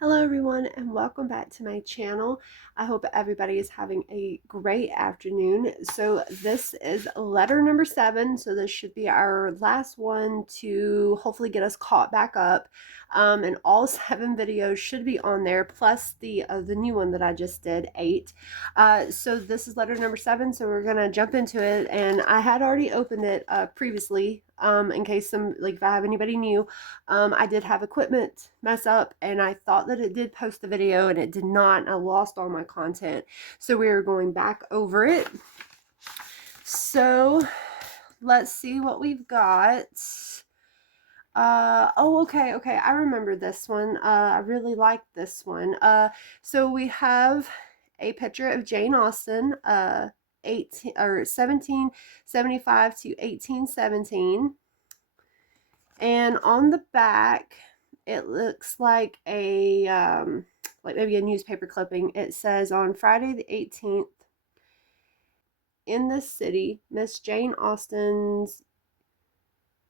Hello everyone and welcome back to my channel. I hope everybody is having a great afternoon. So this is letter number 7. So this should be our last one to hopefully get us caught back up. And all 7 videos should be on there plus the new one that I just did, 8. So this is letter number 7. So we're gonna jump into it, and I had already opened it previously in case if I have anybody new. I did have equipment mess up, and I thought that it did post the video, and it did not, and I lost all my content. So we are going back over it. So let's see what we've got. Okay, I remember this one. I really like this one. So we have a picture of Jane Austen, 1775 to 1817. And on the back, it looks like like maybe a newspaper clipping. It says, on Friday the 18th, in this city, Miss Jane Austen's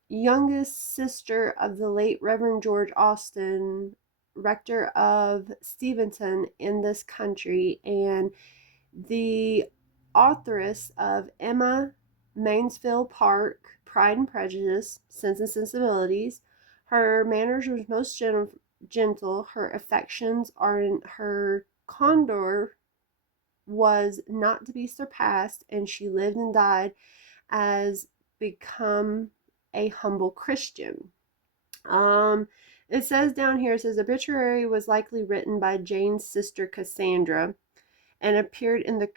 youngest sister of the late Reverend George Austen, rector of Steventon in this country, and the authoress of Emma, Mansfield Park, Pride and Prejudice, Sense and Sensibilities. Her manners were most gentle. Her affections are in her condor was not to be surpassed, and she lived and died as become a humble Christian. It says down here, it says obituary was likely written by Jane's sister Cassandra and appeared in the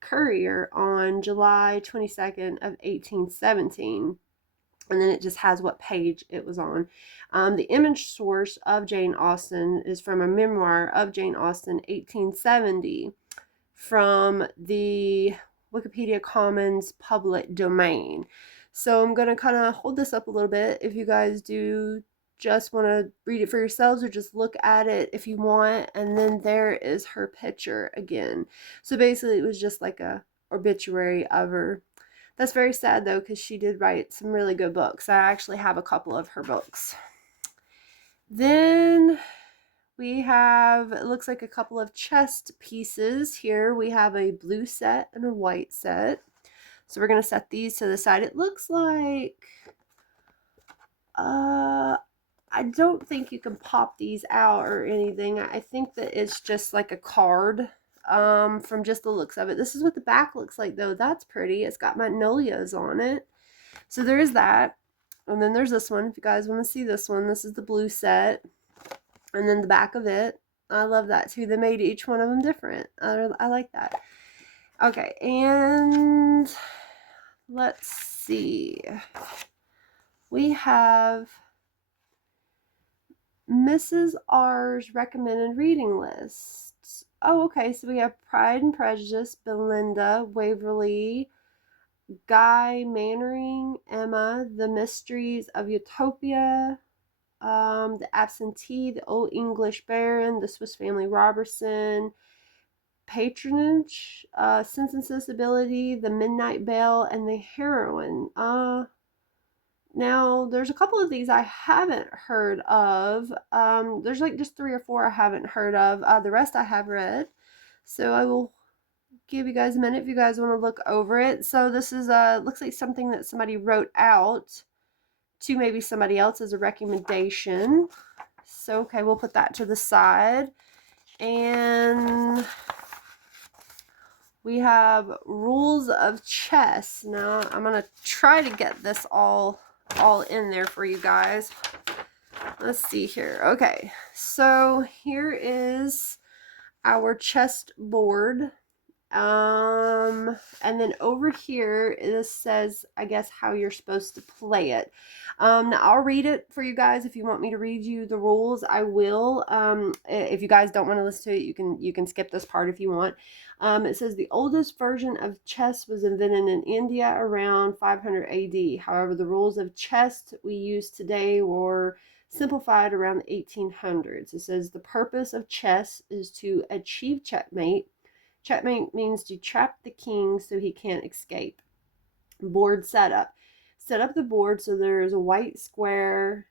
Courier on July 22nd of 1817. And then it just has what page it was on. The image source of Jane Austen is from a memoir of Jane Austen, 1870, from the Wikipedia Commons public domain. So I'm going to kind of hold this up a little bit. If you guys do just want to read it for yourselves, or just look at it if you want. And then there is her picture again. So basically it was just like a obituary of her. That's very sad though, because she did write some really good books. I actually have a couple of her books. Then we have, it looks like a couple of chest pieces here. We have a blue set and a white set. So we're going to set these to the side. It looks like, I don't think you can pop these out or anything. I think that it's just like a card from just the looks of it. This is what the back looks like though. That's pretty. It's got magnolias on it. So there is that. And then there's this one. If you guys want to see this one, this is the blue set. And then the back of it. I love that too. They made each one of them different. I like that. Okay, and let's see. We have Mrs. R's recommended reading list. Oh, okay. So we have Pride and Prejudice, Belinda, Waverley, Guy Mannering, Emma, The Mysteries of Utopia, The Absentee, The Old English Baron, The Swiss Family Robertson, Patronage, Sense and Sensibility, The Midnight Bell, and The Heroine. Now, there's a couple of these I haven't heard of. There's like just 3 or 4 I haven't heard of. The rest I have read. So I will give you guys a minute if you guys want to look over it. So this is looks like something that somebody wrote out to maybe somebody else as a recommendation. So okay, we'll put that to the side. And we have Rules of Chess. Now I'm gonna try to get this all in there for you guys. Let's see here. Okay, so here is our chess board. And then over here it says, I guess, how you're supposed to play it. Now I'll read it for you guys. If you want me to read you the rules, I will. If you guys don't want to listen to it, you can skip this part if you want. It says the oldest version of chess was invented in India around 500 AD. However, the rules of chess we use today were simplified around the 1800s. It says the purpose of chess is to achieve checkmate. Checkmate means to trap the king so he can't escape. Board setup. Set up the board so there is a white square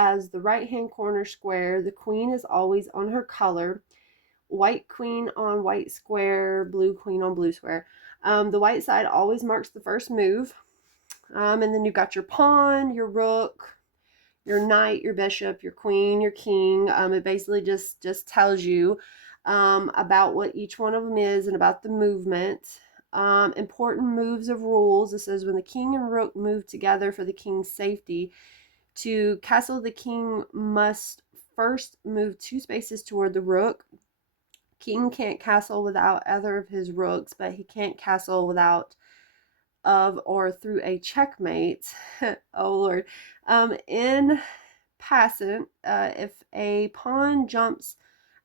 as the right-hand corner square. The queen is always on her color. White queen on white square, blue queen on blue square. The white side always marks the first move. And then you've got your pawn, your rook, your knight, your bishop, your queen, your king. It basically just tells you about what each one of them is and about the movement. Important moves of rules. It says when the king and rook move together for the king's safety, to castle the king must first move 2 spaces toward the rook. King can't castle without either of his rooks, but he can't castle without of or through a checkmate. Oh Lord. In passant, if a pawn jumps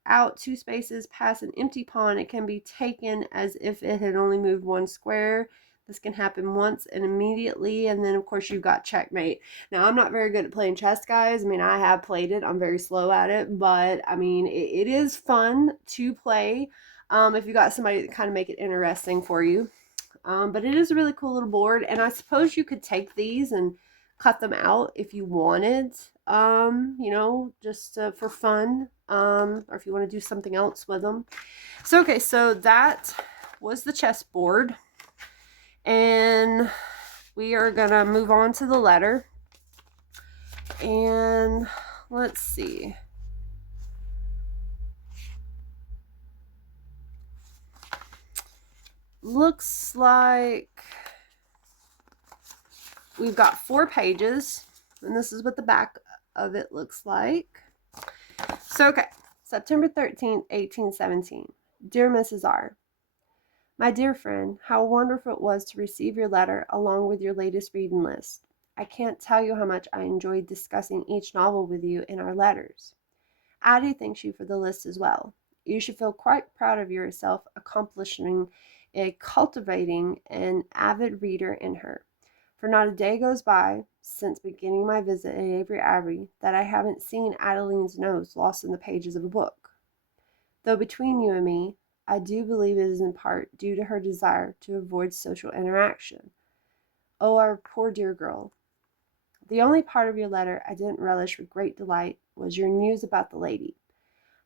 out 2 spaces past an empty pawn, it can be taken as if it had only moved 1 square. This can happen once and immediately, and then of course you've got checkmate. Now I'm not very good at playing chess, guys. I mean, I have played it. I'm very slow at it, but I mean, it is fun to play if you got somebody to kind of make it interesting for you. But it is a really cool little board, and I suppose you could take these and cut them out if you wanted, just for fun, or if you want to do something else with them. So, okay, so that was the chessboard, and we are going to move on to the letter, and let's see. Looks like we've got 4 pages, and this is what the back of it looks like. So, okay, September 13th, 1817. Dear Mrs. R., my dear friend, how wonderful it was to receive your letter along with your latest reading list. I can't tell you how much I enjoyed discussing each novel with you in our letters. Addie thanks you for the list as well. You should feel quite proud of yourself accomplishing cultivating an avid reader in her. For not a day goes by, since beginning my visit at Avery Abbey, that I haven't seen Adeline's nose lost in the pages of a book. Though between you and me, I do believe it is in part due to her desire to avoid social interaction. Oh, our poor dear girl. The only part of your letter I didn't relish with great delight was your news about the lady.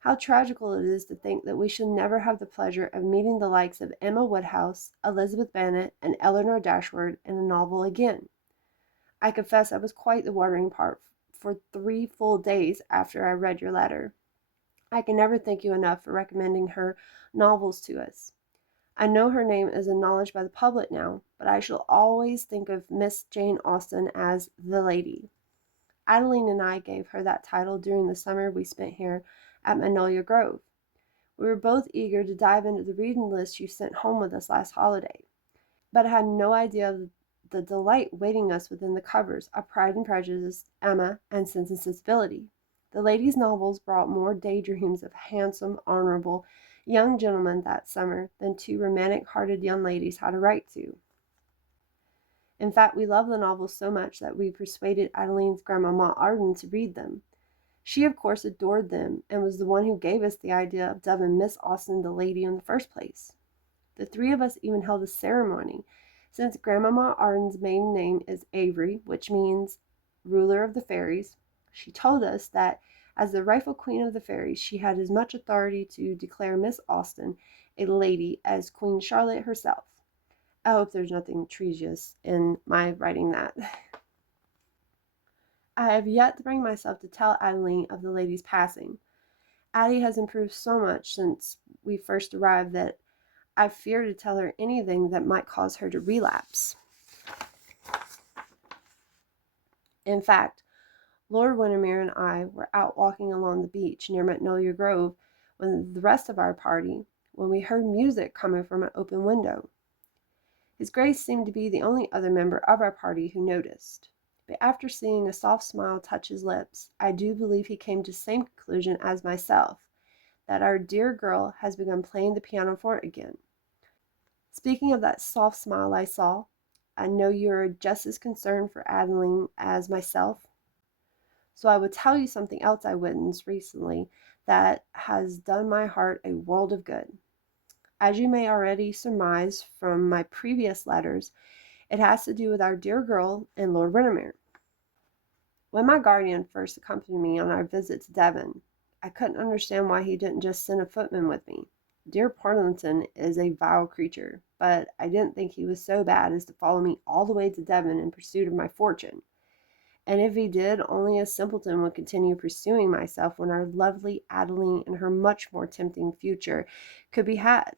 How tragical it is to think that we shall never have the pleasure of meeting the likes of Emma Woodhouse, Elizabeth Bennet, and Eleanor Dashwood in a novel again. I confess I was quite the watering part for 3 full days after I read your letter. I can never thank you enough for recommending her novels to us. I know her name is acknowledged by the public now, but I shall always think of Miss Jane Austen as the lady. Adeline and I gave her that title during the summer we spent here at Magnolia Grove. We were both eager to dive into the reading list you sent home with us last holiday, but had no idea of the delight waiting us within the covers of Pride and Prejudice, Emma, and Sense and Sensibility. The lady's novels brought more daydreams of handsome, honorable young gentlemen that summer than 2 romantic-hearted young ladies had a right to. In fact, we loved the novels so much that we persuaded Adeline's grandmama Arden to read them. She, of course, adored them, and was the one who gave us the idea of dubbing Miss Austen the lady in the first place. The 3 of us even held a ceremony, since Grandmama Arden's maiden name is Avery, which means ruler of the fairies. She told us that as the rightful queen of the fairies, she had as much authority to declare Miss Austen a lady as Queen Charlotte herself. I hope there's nothing treasonous in my writing that. I have yet to bring myself to tell Adeline of the lady's passing. Addie has improved so much since we first arrived that I fear to tell her anything that might cause her to relapse. In fact, Lord Windermere and I were out walking along the beach near Magnolia Grove with the rest of our party when we heard music coming from an open window. His Grace seemed to be the only other member of our party who noticed. But after seeing a soft smile touch his lips, I do believe he came to the same conclusion as myself, that our dear girl has begun playing the pianoforte again. Speaking of that soft smile I saw, I know you are just as concerned for Adeline as myself. So I will tell you something else I witnessed recently that has done my heart a world of good. As you may already surmise from my previous letters, it has to do with our dear girl and Lord Windermere. When my guardian first accompanied me on our visit to Devon, I couldn't understand why he didn't just send a footman with me. Dear Parlington is a vile creature, but I didn't think he was so bad as to follow me all the way to Devon in pursuit of my fortune. And if he did, only a simpleton would continue pursuing myself when our lovely Adeline and her much more tempting future could be had.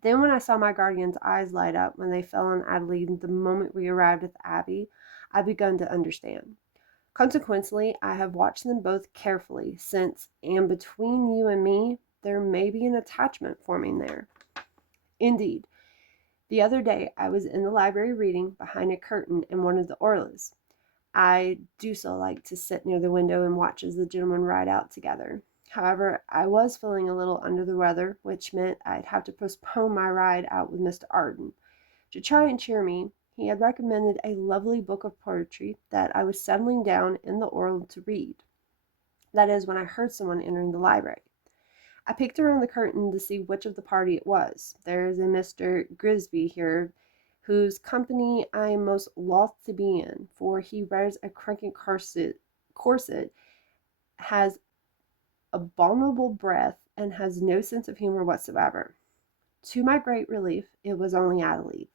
Then when I saw my guardian's eyes light up when they fell on Adelaide the moment we arrived at the Abbey, I begun to understand. Consequently, I have watched them both carefully since, and between you and me, there may be an attachment forming there. Indeed, the other day I was in the library reading behind a curtain in one of the Orlas. I do so like to sit near the window and watch as the gentlemen ride out together. However, I was feeling a little under the weather, which meant I'd have to postpone my ride out with Mr. Arden. To try and cheer me, he had recommended a lovely book of poetry that I was settling down in the Orla to read. That is, when I heard someone entering the library. I peeked around the curtain to see which of the party it was. There is a Mr. Grisby here, whose company I am most loth to be in, for he wears a cranky corset, has abominable breath, and has no sense of humor whatsoever. To my great relief, it was only Adelaide.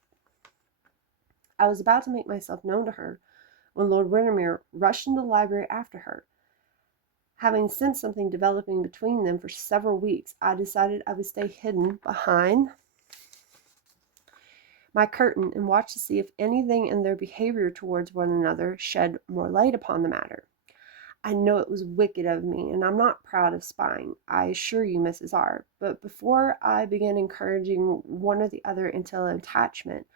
I was about to make myself known to her when Lord Windermere rushed into the library after her. Having sensed something developing between them for several weeks, I decided I would stay hidden behind my curtain and watch to see if anything in their behavior towards one another shed more light upon the matter. I know it was wicked of me, and I'm not proud of spying, I assure you, Mrs. R. But before I began encouraging one or the other into an attachment,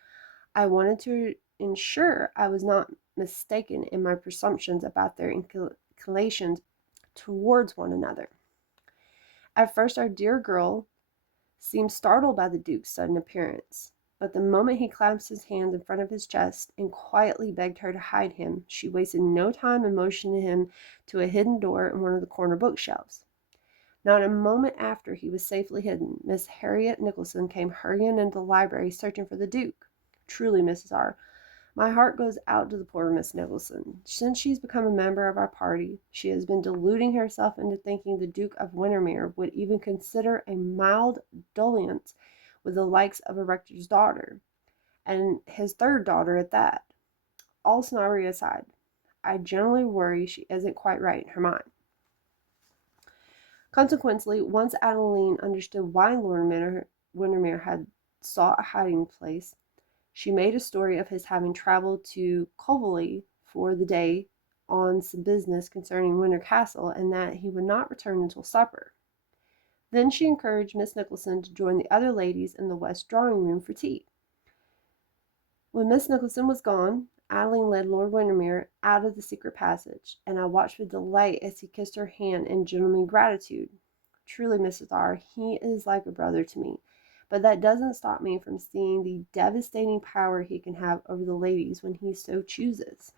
I wanted to ensure I was not mistaken in my presumptions about their inclinations towards one another. At first our dear girl seemed startled by the Duke's sudden appearance, but the moment he clasped his hands in front of his chest and quietly begged her to hide him, she wasted no time in motioning him to a hidden door in one of the corner bookshelves. Not a moment after he was safely hidden, Miss Harriet Nicholson came hurrying into the library searching for the Duke. Truly, Mrs. R., my heart goes out to the poor Miss Nicholson. Since she's become a member of our party, she has been deluding herself into thinking the Duke of Windermere would even consider a mild dalliance with the likes of a rector's daughter, and his third daughter at that. All snobbery aside, I generally worry she isn't quite right in her mind. Consequently, once Adeline understood why Lord Windermere had sought a hiding place, she made a story of his having travelled to Covely for the day on some business concerning Windsor Castle, and that he would not return until supper. Then she encouraged Miss Nicholson to join the other ladies in the west drawing-room for tea. When Miss Nicholson was gone, Adeline led Lord Windermere out of the secret passage, and I watched with delight as he kissed her hand in gentlemanly gratitude. Truly, Mrs. R., he is like a brother to me. But that doesn't stop me from seeing the devastating power he can have over the ladies when he so chooses.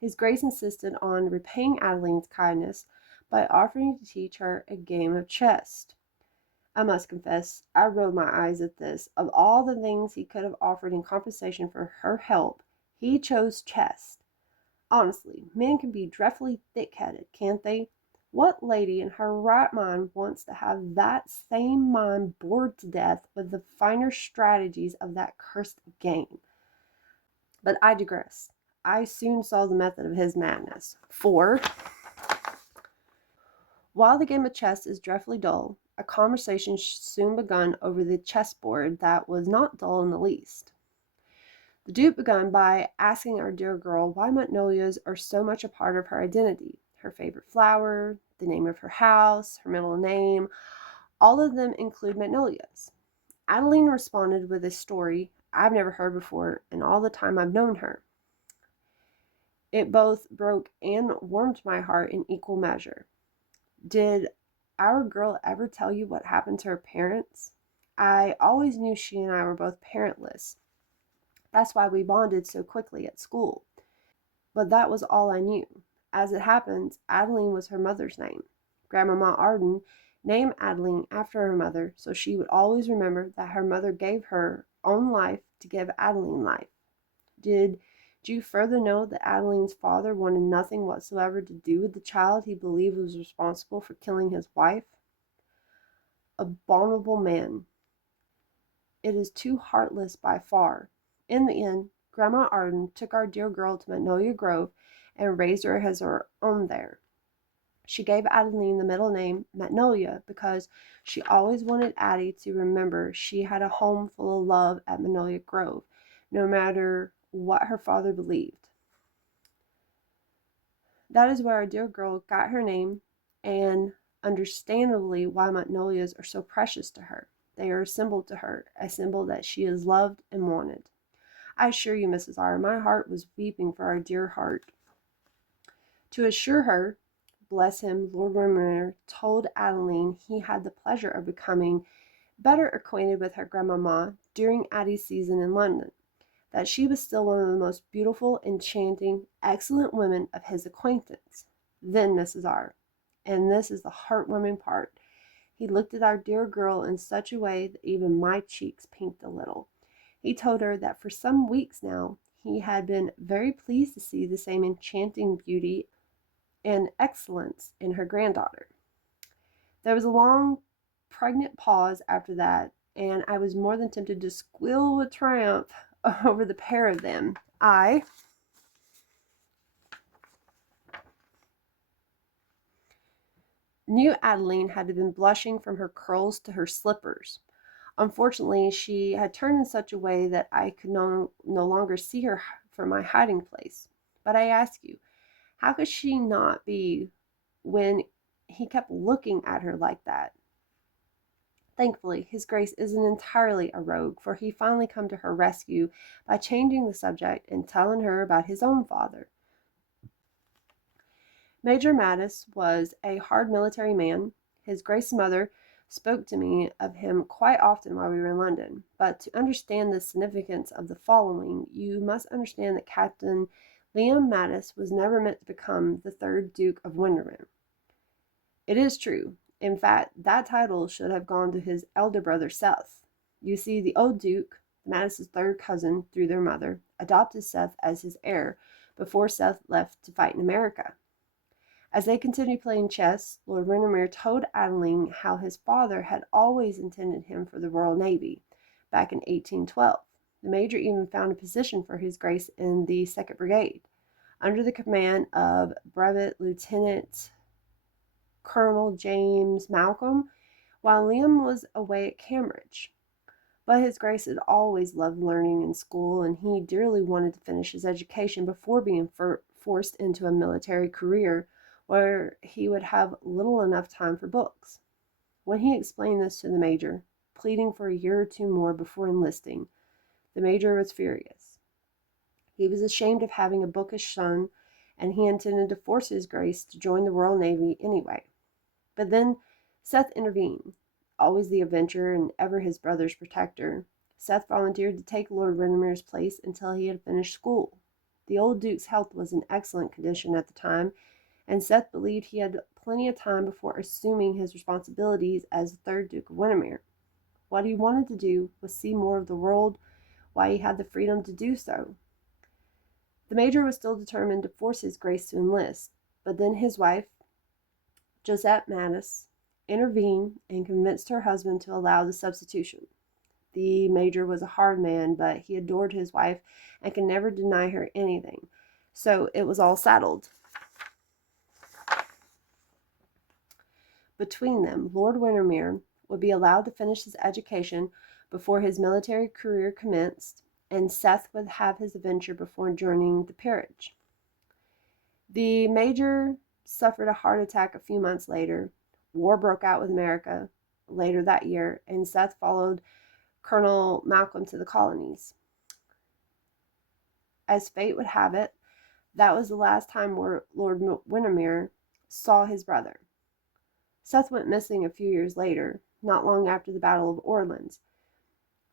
His Grace insisted on repaying Adeline's kindness by offering to teach her a game of chess. I must confess, I rolled my eyes at this. Of all the things he could have offered in compensation for her help, he chose chess. Honestly, men can be dreadfully thick-headed, can't they? What lady in her right mind wants to have that same mind bored to death with the finer strategies of that cursed game? But I digress. I soon saw the method of his madness. For, while the game of chess is dreadfully dull, a conversation soon begun over the chessboard that was not dull in the least. The Duke began by asking our dear girl why magnolias are so much a part of her identity, her favorite flower, the name of her house, her middle name. All of them include magnolias. Adeline responded with a story I've never heard before in all the time I've known her. It both broke and warmed my heart in equal measure. Did our girl ever tell you what happened to her parents? I always knew she and I were both parentless. That's why we bonded so quickly at school. But that was all I knew. As it happens, Adeline was her mother's name. Grandmama Arden named Adeline after her mother, so she would always remember that her mother gave her own life to give Adeline life. Did Do you further know that Adeline's father wanted nothing whatsoever to do with the child he believed was responsible for killing his wife? Abominable man. It is too heartless by far. In the end, Grandma Arden took our dear girl to Magnolia Grove and raised her as her own there. She gave Adeline the middle name Magnolia because she always wanted Addie to remember she had a home full of love at Magnolia Grove, no matter what her father believed. That is where our dear girl got her name, and understandably why magnolias are so precious to her. They are a symbol to her, a symbol that she is loved and wanted. I assure you, Mrs. R., my heart was weeping for our dear heart. To assure her, bless him, Lord Windermere told Adeline he had the pleasure of becoming better acquainted with her grandmamma during Addie's season in London, that she was still one of the most beautiful, enchanting, excellent women of his acquaintance. Then Mrs. R., and this is the heartwarming part, he looked at our dear girl in such a way that even my cheeks pinked a little. He told her that for some weeks now he had been very pleased to see the same enchanting beauty and excellence in her granddaughter. There was a long, pregnant pause after that, and I was more than tempted to squeal with triumph over the pair of them. I knew Adeline had been blushing from her curls to her slippers. Unfortunately, she had turned in such a way that I could no longer see her from my hiding place. But I ask you, how could she not be when he kept looking at her like that? Thankfully, His Grace isn't entirely a rogue, for he finally come to her rescue by changing the subject and telling her about his own father. Major Mattis was a hard military man. His Grace's mother spoke to me of him quite often while we were in London. But to understand the significance of the following, you must understand that Captain Liam Mattis was never meant to become the third Duke of Windermere. It is true. In fact, that title should have gone to his elder brother Seth. You see, the old Duke, Mattis's third cousin through their mother, adopted Seth as his heir before Seth left to fight in America. As they continued playing chess, Lord Windermere told Adeline how his father had always intended him for the Royal Navy back in 1812. The major even found a position for His Grace in the 2nd Brigade, under the command of Brevet Lieutenant Colonel James Malcolm, while Liam was away at Cambridge. But His Grace had always loved learning in school, and he dearly wanted to finish his education before being forced into a military career where he would have little enough time for books. When he explained this to the major, pleading for a year or two more before enlisting, the major was furious. He was ashamed of having a bookish son, and he intended to force His Grace to join the Royal Navy anyway. But then Seth intervened, always the adventurer and ever his brother's protector. Seth volunteered to take Lord Windermere's place until he had finished school. The old Duke's health was in excellent condition at the time, and Seth believed he had plenty of time before assuming his responsibilities as the third Duke of Windermere. What he wanted to do was see more of the world while he had the freedom to do so. The major was still determined to force His Grace to enlist, but then his wife, Josette Mattis, intervened and convinced her husband to allow the substitution. The major was a hard man, but he adored his wife and could never deny her anything, so it was all settled. Between them, Lord Windermere would be allowed to finish his education before his military career commenced, and Seth would have his adventure before joining the peerage. The major suffered a heart attack a few months later. War broke out with America later that year, and Seth followed Colonel Malcolm to the colonies. As fate would have it, that was the last time Lord Windermere saw his brother. Seth went missing a few years later, not long after the Battle of Orleans.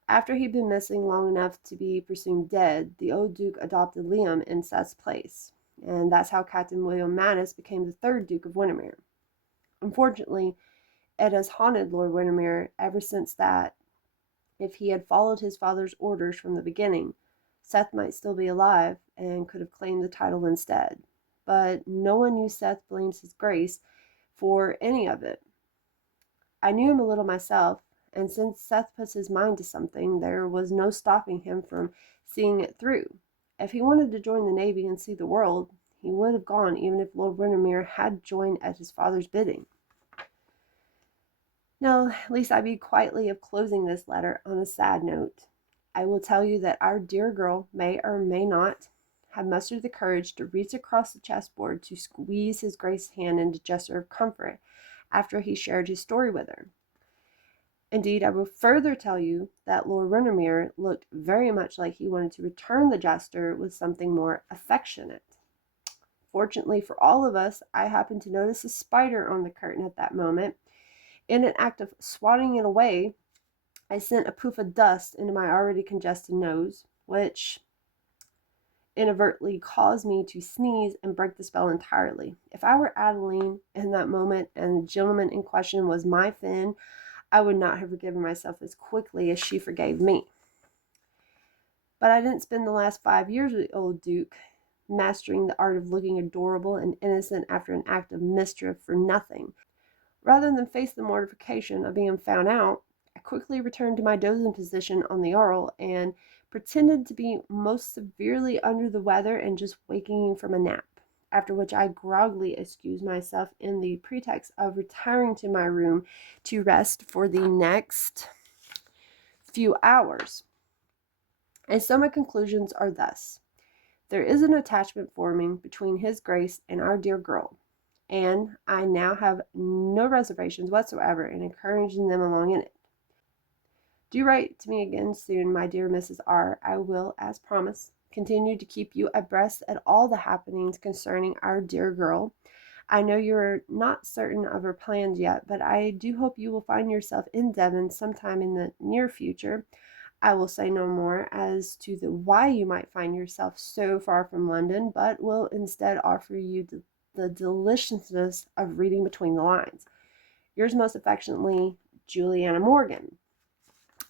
After he'd been missing long enough to be presumed dead, the old Duke adopted Liam in Seth's place, and that's how Captain William Mattis became the third Duke of Windermere. Unfortunately, it has haunted Lord Windermere ever since that, if he had followed his father's orders from the beginning, Seth might still be alive and could have claimed the title instead. But no one knew Seth blames his grace for any of it. I knew him a little myself, and since Seth puts his mind to something, there was no stopping him from seeing it through. If he wanted to join the Navy and see the world, he would have gone even if Lord Windermere had joined at his father's bidding. Now, at least I be quietly of closing this letter on a sad note. I will tell you that our dear girl may or may not have mustered the courage to reach across the chessboard to squeeze his Grace's hand in a gesture of comfort after he shared his story with her. Indeed, I will further tell you that Lord Windermere looked very much like he wanted to return the jester with something more affectionate. Fortunately for all of us, I happened to notice a spider on the curtain at that moment. In an act of swatting it away, I sent a poof of dust into my already congested nose, which inadvertently caused me to sneeze and break the spell entirely. If I were Adeline in that moment and the gentleman in question was my Finn, I would not have forgiven myself as quickly as she forgave me. But I didn't spend the last 5 years with the old Duke, mastering the art of looking adorable and innocent after an act of mischief for nothing. Rather than face the mortification of being found out, I quickly returned to my dozing position on the Arl and pretended to be most severely under the weather and just waking from a nap, after which I groggily excused myself in the pretext of retiring to my room to rest for the next few hours. And so my conclusions are thus. There is an attachment forming between His Grace and our dear girl, and I now have no reservations whatsoever in encouraging them along in it. Do write to me again soon, my dear Mrs. R. I will, as promised, continue to keep you abreast at all the happenings concerning our dear girl. I know you are not certain of her plans yet, but I do hope you will find yourself in Devon sometime in the near future. I will say no more as to the why you might find yourself so far from London, but will instead offer you the deliciousness of reading between the lines. Yours most affectionately, Juliana Morgan.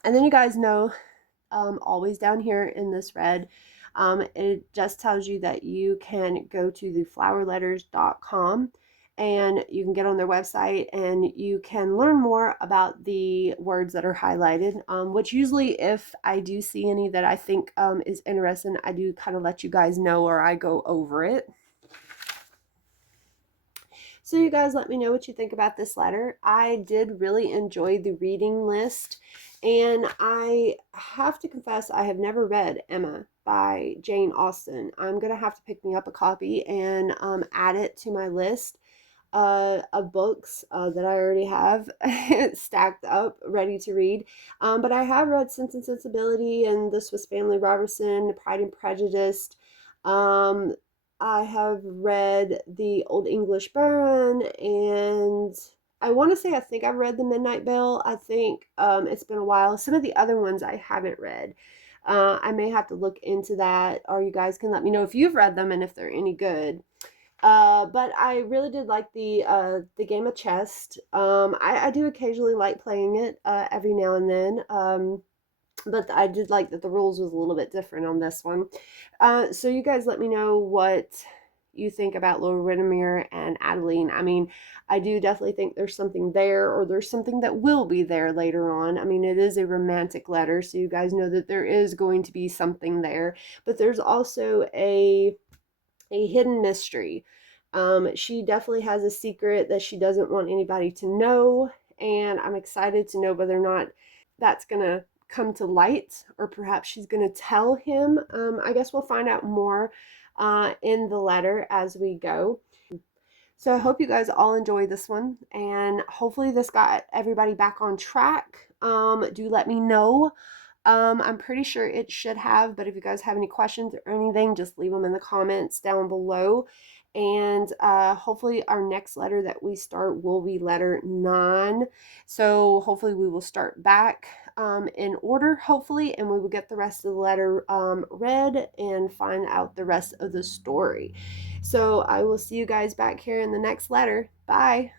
And then you guys know, always down here in this red, it just tells you that you can go to theflowerletters.com and you can get on their website and you can learn more about the words that are highlighted, which usually if I do see any that I think is interesting, I do kind of let you guys know or I go over it. So you guys let me know what you think about this letter. I did really enjoy the reading list, and I have to confess I have never read Emma by Jane Austen. I'm going to have to pick me up a copy and add it to my list of books that I already have stacked up, ready to read. But I have read Sense and Sensibility and The Swiss Family Robinson, Pride and Prejudice. Um, I have read The Old English Baron, and I want to say I think I've read The Midnight Bell. I think it's been a while. Some of the other ones I haven't read. I may have to look into that, or you guys can let me know if you've read them and if they're any good. But I really did like the game of chess. I do occasionally like playing it every now and then. But I did like that the rules was a little bit different on this one. So you guys let me know what you think about Lord Windermere and Adeline. I mean, I do definitely think there's something there, or there's something that will be there later on. I mean, it is a romantic letter, so you guys know that there is going to be something there. But there's also a hidden mystery. She definitely has a secret that she doesn't want anybody to know, and I'm excited to know whether or not that's gonna come to light, or perhaps she's gonna tell him. I guess we'll find out more in the letter as we go. So I hope you guys all enjoy this one, and hopefully this got everybody back on track. Do let me know. I'm pretty sure it should have, but if you guys have any questions or anything, just leave them in the comments down below. And hopefully our next letter that we start will be letter 9. So hopefully we will start back in order, hopefully, and we will get the rest of the letter read and find out the rest of the story. So I will see you guys back here in the next letter. Bye.